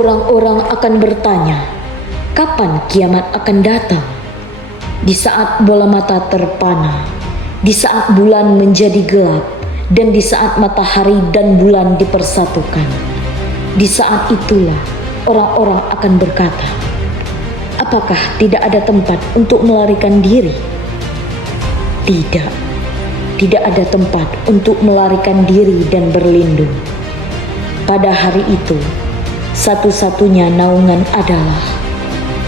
Orang-orang akan bertanya, kapan kiamat akan datang? Di saat bola mata terpana, di saat bulan menjadi gelap, dan di saat matahari dan bulan dipersatukan. Di saat itulah orang-orang akan berkata, apakah tidak ada tempat untuk melarikan diri? Tidak, tidak ada tempat untuk melarikan diri dan berlindung. Pada hari itu, satu-satunya naungan adalah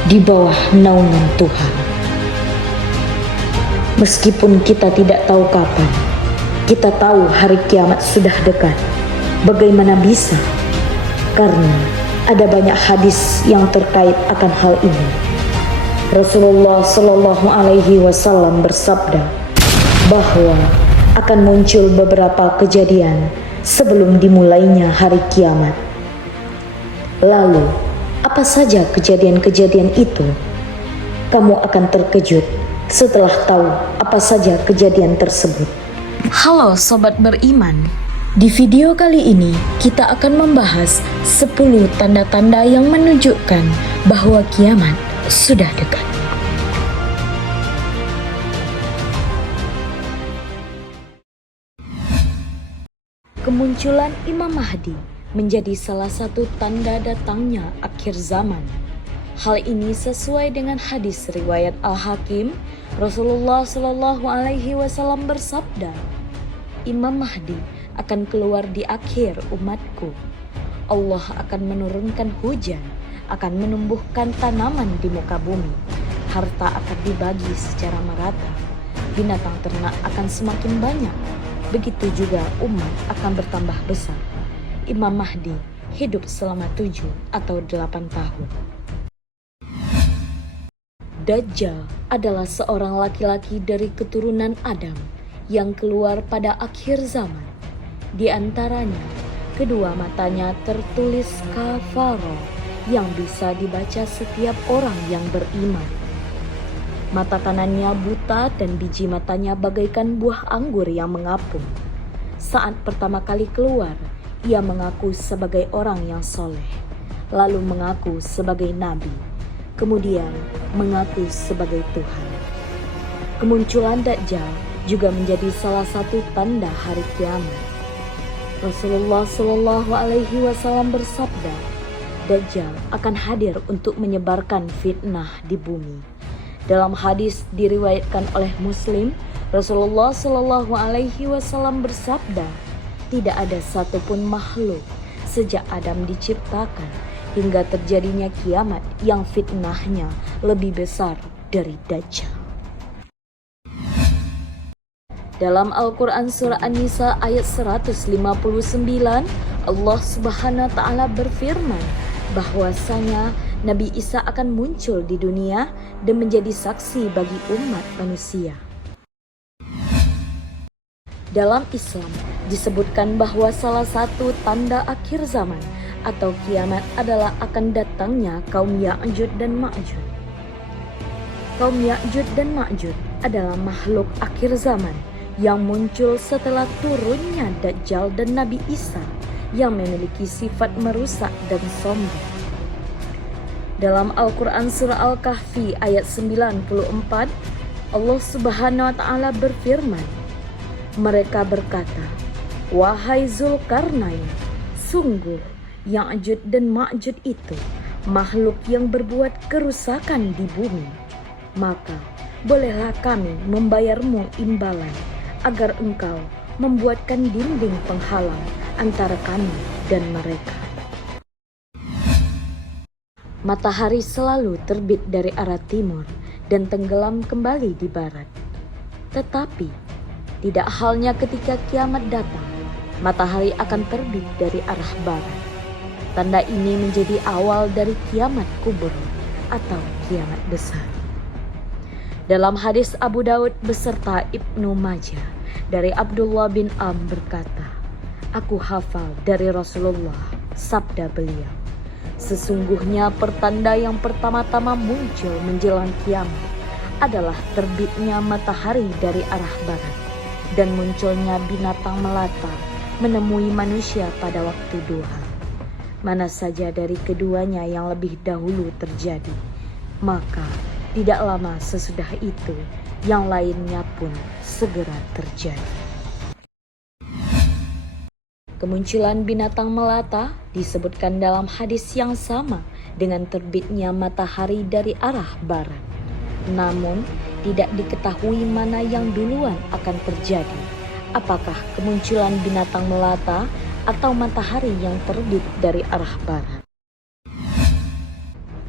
di bawah naungan Tuhan. Meskipun kita tidak tahu kapan, kita tahu hari kiamat sudah dekat. Bagaimana bisa? Karena ada banyak hadis yang terkait akan hal ini. Rasulullah Shallallahu Alaihi Wasallam bersabda bahwa akan muncul beberapa kejadian sebelum dimulainya hari kiamat. Lalu, apa saja kejadian-kejadian itu? Kamu akan terkejut setelah tahu apa saja kejadian tersebut. Halo Sobat Beriman, di video kali ini kita akan membahas 10 tanda-tanda yang menunjukkan bahwa kiamat sudah dekat. Kemunculan Imam Mahdi menjadi salah satu tanda datangnya akhir zaman. Hal ini sesuai dengan hadis riwayat Al-Hakim. Rasulullah Shallallahu Alaihi Wasallam bersabda, Imam Mahdi akan keluar di akhir umatku. Allah akan menurunkan hujan, akan menumbuhkan tanaman di muka bumi. Harta akan dibagi secara merata. Binatang ternak akan semakin banyak. Begitu juga umat akan bertambah besar. Imam Mahdi hidup selama 7 atau 8 tahun. Dajjal adalah seorang laki-laki dari keturunan Adam yang keluar pada akhir zaman. Di antaranya, kedua matanya tertulis kafaro yang bisa dibaca setiap orang yang beriman. Mata kanannya buta dan biji matanya bagaikan buah anggur yang mengapung. Saat pertama kali keluar, ia mengaku sebagai orang yang soleh, lalu mengaku sebagai nabi, kemudian mengaku sebagai Tuhan. Kemunculan Dajjal juga menjadi salah satu tanda hari kiamat. Rasulullah Shallallahu Alaihi Wasallam bersabda, Dajjal akan hadir untuk menyebarkan fitnah di bumi. Dalam hadis diriwayatkan oleh Muslim, Rasulullah Shallallahu Alaihi Wasallam bersabda, tidak ada satupun makhluk sejak Adam diciptakan hingga terjadinya kiamat yang fitnahnya lebih besar dari Dajjal. Dalam Al-Quran Surah An-Nisa ayat 159, Allah Subhanahu wa Ta'ala berfirman bahwasanya Nabi Isa akan muncul di dunia dan menjadi saksi bagi umat manusia. Dalam Islam disebutkan bahwa salah satu tanda akhir zaman atau kiamat adalah akan datangnya kaum Ya'juj dan Ma'juj. Kaum Ya'juj dan Ma'juj adalah makhluk akhir zaman yang muncul setelah turunnya Dajjal dan Nabi Isa yang memiliki sifat merusak dan sombong. Dalam Al-Quran Surah Al-Kahfi ayat 94, Allah Subhanahu wa Ta'ala berfirman, mereka berkata, wahai Zulkarnain, sungguh Ya'juj dan Ma'juj itu makhluk yang berbuat kerusakan di bumi. Maka bolehlah kami membayarmu imbalan agar engkau membuatkan dinding penghalang antara kami dan mereka. Matahari selalu terbit dari arah timur dan tenggelam kembali di barat. Tetapi tidak halnya ketika kiamat datang, matahari akan terbit dari arah barat. Tanda ini menjadi awal dari kiamat kubur atau kiamat besar. Dalam hadis Abu Daud beserta Ibnu Majah dari Abdullah bin Am berkata, aku hafal dari Rasulullah sabda beliau, sesungguhnya pertanda yang pertama-tama muncul menjelang kiamat adalah terbitnya matahari dari arah barat dan munculnya binatang melata menemui manusia pada waktu duha. mana saja dari keduanya yang lebih dahulu terjadi, maka tidak lama sesudah itu yang lainnya pun segera terjadi. Kemunculan binatang melata disebutkan dalam hadis yang sama dengan terbitnya matahari dari arah barat. Namun, tidak diketahui mana yang duluan akan terjadi. Apakah kemunculan binatang melata atau matahari yang terbit dari arah barat?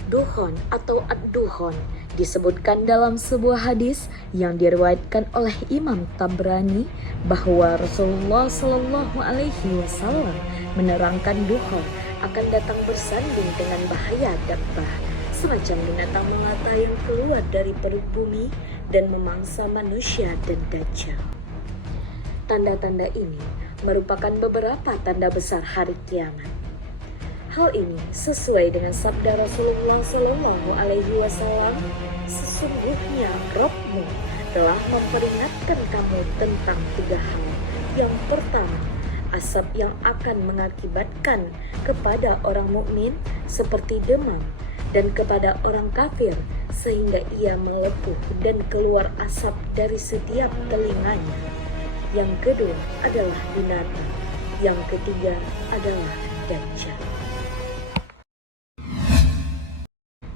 Dukhon atau ad-dukhon disebutkan dalam sebuah hadis yang diriwayatkan oleh Imam Tabrani bahwa Rasulullah Shallallahu Alaihi Wasallam menerangkan dukhon akan datang bersanding dengan bahaya dabbah, semacam binatang melata yang keluar dari perut bumi dan memangsa manusia dan dajjal. Tanda-tanda ini merupakan beberapa tanda besar hari kiamat. Hal ini sesuai dengan sabda Rasulullah Shallallahu Alaihi Wasallam, sesungguhnya Rabbmu telah memperingatkan kamu tentang 3 hal. Yang pertama, asap yang akan mengakibatkan kepada orang mukmin seperti demam dan kepada orang kafir sehingga ia melepuh dan keluar asap dari setiap telinganya. Yang kedua adalah binatang. Yang ketiga adalah dajjal.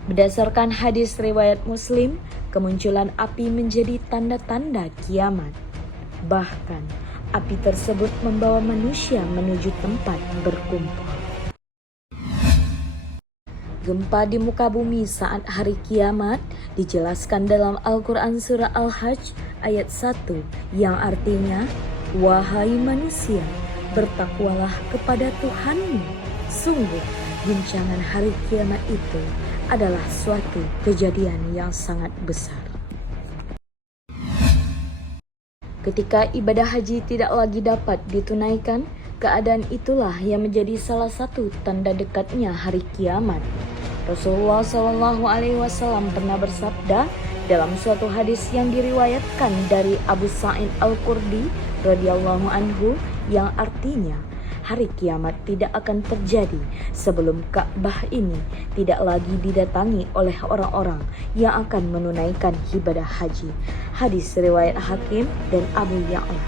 Berdasarkan hadis riwayat Muslim, kemunculan api menjadi tanda-tanda kiamat. Bahkan, api tersebut membawa manusia menuju tempat berkumpul. Gempa di muka bumi saat hari kiamat dijelaskan dalam Al-Quran Surah Al-Hajj ayat 1 yang artinya, "Wahai manusia, bertakwalah kepada Tuhanmu. Sungguh, guncangan hari kiamat itu adalah suatu kejadian yang sangat besar." Ketika ibadah haji tidak lagi dapat ditunaikan, keadaan itulah yang menjadi salah satu tanda dekatnya hari kiamat. Rasulullah Shallallahu Alaihi Wasallam pernah bersabda dalam suatu hadis yang diriwayatkan dari Abu Sa'id Al-Khudri radhiyallahu anhu yang artinya, hari kiamat tidak akan terjadi sebelum Ka'bah ini tidak lagi didatangi oleh orang-orang yang akan menunaikan ibadah haji. Hadis riwayat Hakim dan Abu Ya'la.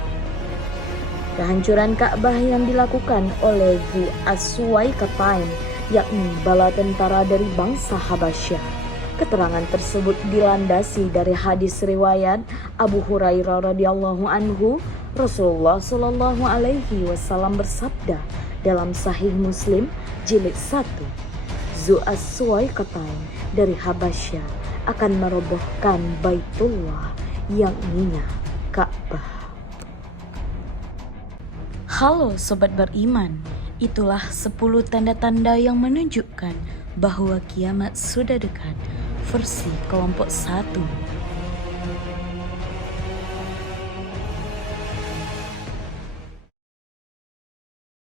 Kehancuran Ka'bah yang dilakukan oleh Dzu As-Suwaikatain, yakni bala tentara dari bangsa Habasyah. Keterangan tersebut dilandasi dari hadis riwayat Abu Hurairah radhiyallahu anhu. Rasulullah Shallallahu Alaihi Wasallam bersabda dalam Sahih Muslim jilid 1, Dzu As-Suwaikatain dari Habasyah akan merobohkan Baitullah, yakninya Ka'bah. Halo Sobat Beriman, itulah 10 tanda-tanda yang menunjukkan bahwa kiamat sudah dekat, versi kelompok 1.